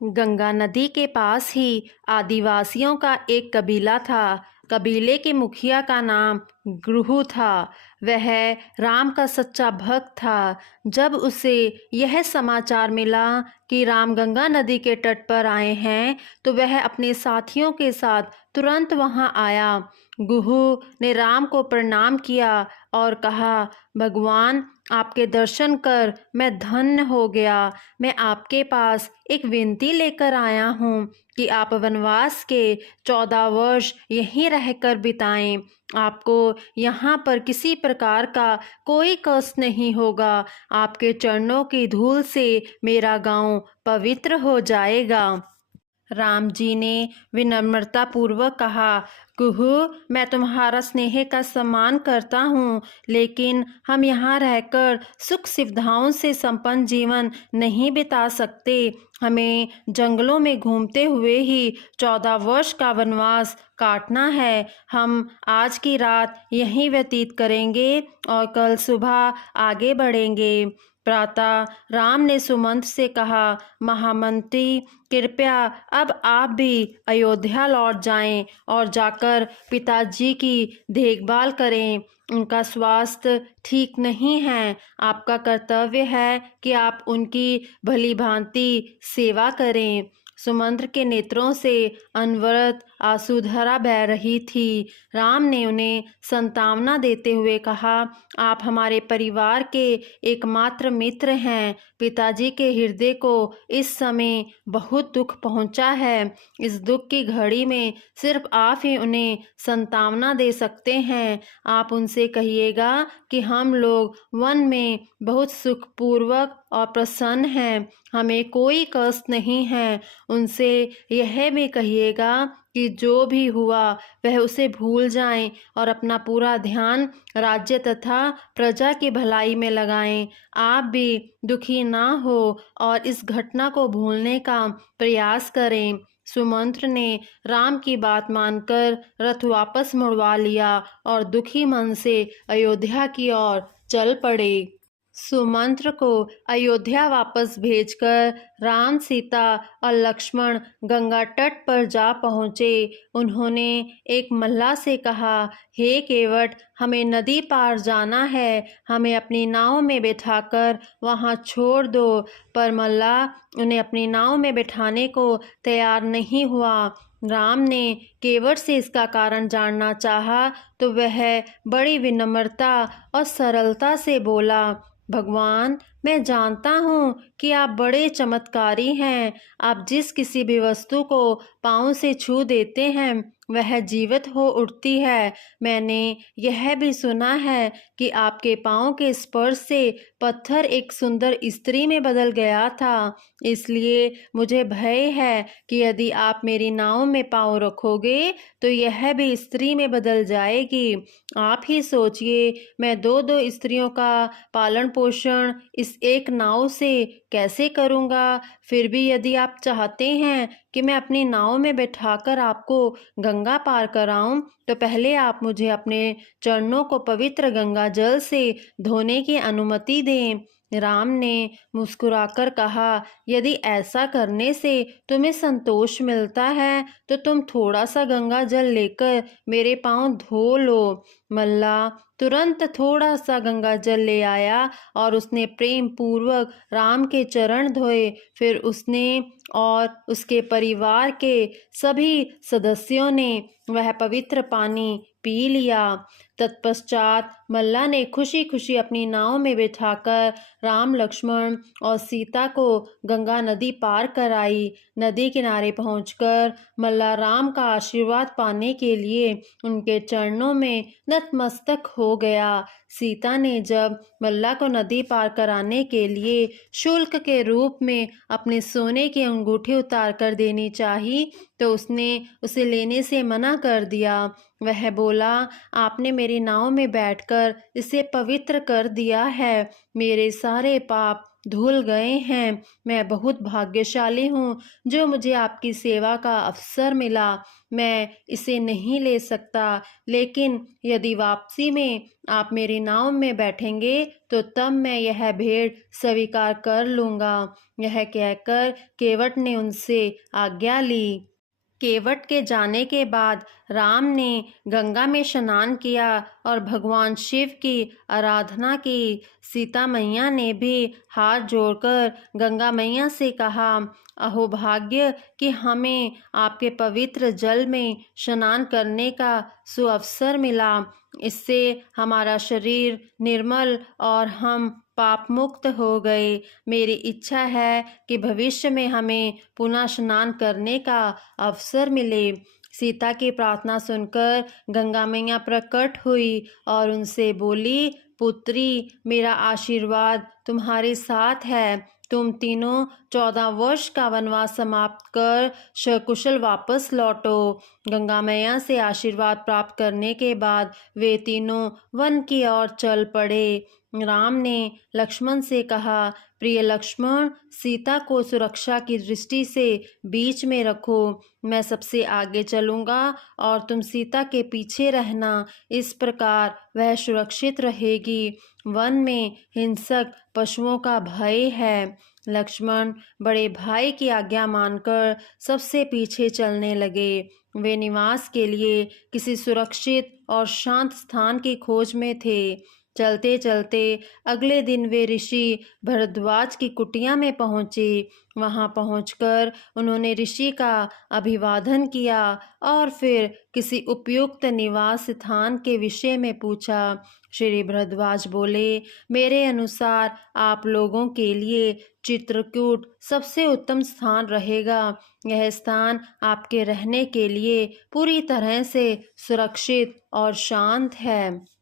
गंगा नदी के पास ही आदिवासियों का एक कबीला था। कबीले के मुखिया का नाम ग्रुहु था। वह राम का सच्चा भक्त था। जब उसे यह समाचार मिला कि राम गंगा नदी के तट पर आए हैं, तो वह अपने साथियों के साथ तुरंत वहां आया। गुहू ने राम को प्रणाम किया और कहा, भगवान, आपके दर्शन कर मैं धन्य हो गया। मैं आपके पास एक विनती लेकर आया हूँ कि आप वनवास के 14 वर्ष यहीं रहकर बिताएं। आपको यहाँ पर किसी प्रकार का कोई कष्ट नहीं होगा। आपके चरणों की धूल से मेरा गांव पवित्र हो जाएगा। राम जी ने विनम्रता पूर्वक कहा, कुहू, मैं तुम्हारा स्नेह का सम्मान करता हूँ, लेकिन हम यहाँ रहकर सुख सुविधाओं से संपन्न जीवन नहीं बिता सकते। हमें जंगलों में घूमते हुए ही 14 वर्ष का वनवास काटना है। हम आज की रात यहीं व्यतीत करेंगे और कल सुबह आगे बढ़ेंगे। प्रातः राम ने सुमंत से कहा, महामंत्री, कृपया अब आप भी अयोध्या लौट जाएं और जाकर पिताजी की देखभाल करें। उनका स्वास्थ्य ठीक नहीं है। आपका कर्तव्य है कि आप उनकी भली भांति सेवा करें। सुमंत्र के नेत्रों से अनवरत आंसुधारा बह रही थी। राम ने उन्हें सांत्वना देते हुए कहा, आप हमारे परिवार के एकमात्र मित्र हैं। पिताजी के हृदय को इस समय बहुत दुख पहुंचा है। इस दुख की घड़ी में सिर्फ आप ही उन्हें सांत्वना दे सकते हैं। आप उनसे कहिएगा कि हम लोग वन में बहुत सुखपूर्वक और प्रसन्न हैं। हमें कोई कष्ट नहीं है। उनसे यह भी कहिएगा कि जो भी हुआ वह उसे भूल जाएं और अपना पूरा ध्यान राज्य तथा प्रजा की भलाई में लगाएं। आप भी दुखी ना हो और इस घटना को भूलने का प्रयास करें। सुमंत्र ने राम की बात मानकर रथ वापस मुड़वा लिया और दुखी मन से अयोध्या की ओर चल पड़े। सुमंत्र को अयोध्या वापस भेजकर राम, सीता और लक्ष्मण गंगा तट पर जा पहुँचे। उन्होंने एक मल्लाह से कहा, हे केवट, हमें नदी पार जाना है, हमें अपनी नाव में बैठाकर वहाँ छोड़ दो। पर मल्लाह उन्हें अपनी नाव में बैठाने को तैयार नहीं हुआ। राम ने केवट से इसका कारण जानना चाहा, तो वह बड़ी विनम्रता और सरलता से बोला, भगवान, मैं जानता हूँ कि आप बड़े चमत्कारी हैं। आप जिस किसी भी वस्तु को पाँव से छू देते हैं वह जीवित हो उठती है। मैंने यह भी सुना है कि आपके पाँव के स्पर्श से पत्थर एक सुंदर स्त्री में बदल गया था। इसलिए मुझे भय है कि यदि आप मेरी नाव में पाँव रखोगे तो यह भी स्त्री में बदल जाएगी। आप ही सोचिए, मैं दो दो स्त्रियों का पालन पोषण इस एक नाव से कैसे करूँगा। फिर भी यदि आप चाहते हैं कि मैं अपनी नाव में बैठाकर आपको गंगा पार कराऊं, तो पहले आप मुझे अपने चरणों को पवित्र गंगा जल से धोने की अनुमति दें। राम ने मुस्कुराकर कहा, यदि ऐसा करने से तुम्हें संतोष मिलता है तो तुम थोड़ा सा गंगा जल लेकर मेरे पाँव धो लो। मल्लाह तुरंत थोड़ा सा गंगा जल ले आया और उसने प्रेम पूर्वक राम के चरण धोए। फिर उसने और उसके परिवार के सभी सदस्यों ने वह पवित्र पानी पी लिया। तत्पश्चात मल्लाह ने खुशी खुशी अपनी नाव में बिठाकर राम, लक्ष्मण और सीता को गंगा नदी पार कराई। नदी किनारे पहुंचकर मल्लाह राम का आशीर्वाद पाने के लिए उनके चरणों में नतमस्तक हो गया। सीता ने जब मल्लाह को नदी पार कराने के लिए शुल्क के रूप में अपने सोने की अंगूठी उतार कर देनी चाहिए, तो उसने उसे लेने से मना कर दिया। वह बोला, आपने मेरी नाव में बैठकर इसे पवित्र कर दिया है। मेरे सारे पाप धुल गए हैं। मैं बहुत भाग्यशाली हूँ जो मुझे आपकी सेवा का अवसर मिला। मैं इसे नहीं ले सकता, लेकिन यदि वापसी में आप मेरी नाव में बैठेंगे तो तब मैं यह भेंट स्वीकार कर लूँगा। यह कहकर केवट ने उनसे आज्ञा ली। केवट के जाने के बाद राम ने गंगा में स्नान किया और भगवान शिव की आराधना की। सीता मैया ने भी हाथ जोड़कर गंगा मैया से कहा, अहो भाग्य कि हमें आपके पवित्र जल में स्नान करने का सुअवसर मिला। इससे हमारा शरीर निर्मल और हम पाप मुक्त हो गए। मेरी इच्छा है कि भविष्य में हमें पुनः स्नान करने का अवसर मिले। सीता की प्रार्थना सुनकर गंगा मैया प्रकट हुई और उनसे बोली, पुत्री, मेरा आशीर्वाद तुम्हारे साथ है। तुम तीनों 14 वर्ष का वनवास समाप्त कर सकुशल वापस लौटो। गंगा मैया से आशीर्वाद प्राप्त करने के बाद वे तीनों वन की ओर चल पड़े। राम ने लक्ष्मण से कहा, प्रिय लक्ष्मण, सीता को सुरक्षा की दृष्टि से बीच में रखो। मैं सबसे आगे चलूंगा और तुम सीता के पीछे रहना। इस प्रकार वह सुरक्षित रहेगी। वन में हिंसक पशुओं का भय है। लक्ष्मण बड़े भाई की आज्ञा मानकर सबसे पीछे चलने लगे। वे निवास के लिए किसी सुरक्षित और शांत स्थान की खोज में थे। चलते चलते अगले दिन वे ऋषि भरद्वाज की कुटिया में पहुँचे। वहां पहुंचकर उन्होंने ऋषि का अभिवादन किया और फिर किसी उपयुक्त निवास स्थान के विषय में पूछा। श्री भरद्वाज बोले, मेरे अनुसार आप लोगों के लिए चित्रकूट सबसे उत्तम स्थान रहेगा। यह स्थान आपके रहने के लिए पूरी तरह से सुरक्षित और शांत है।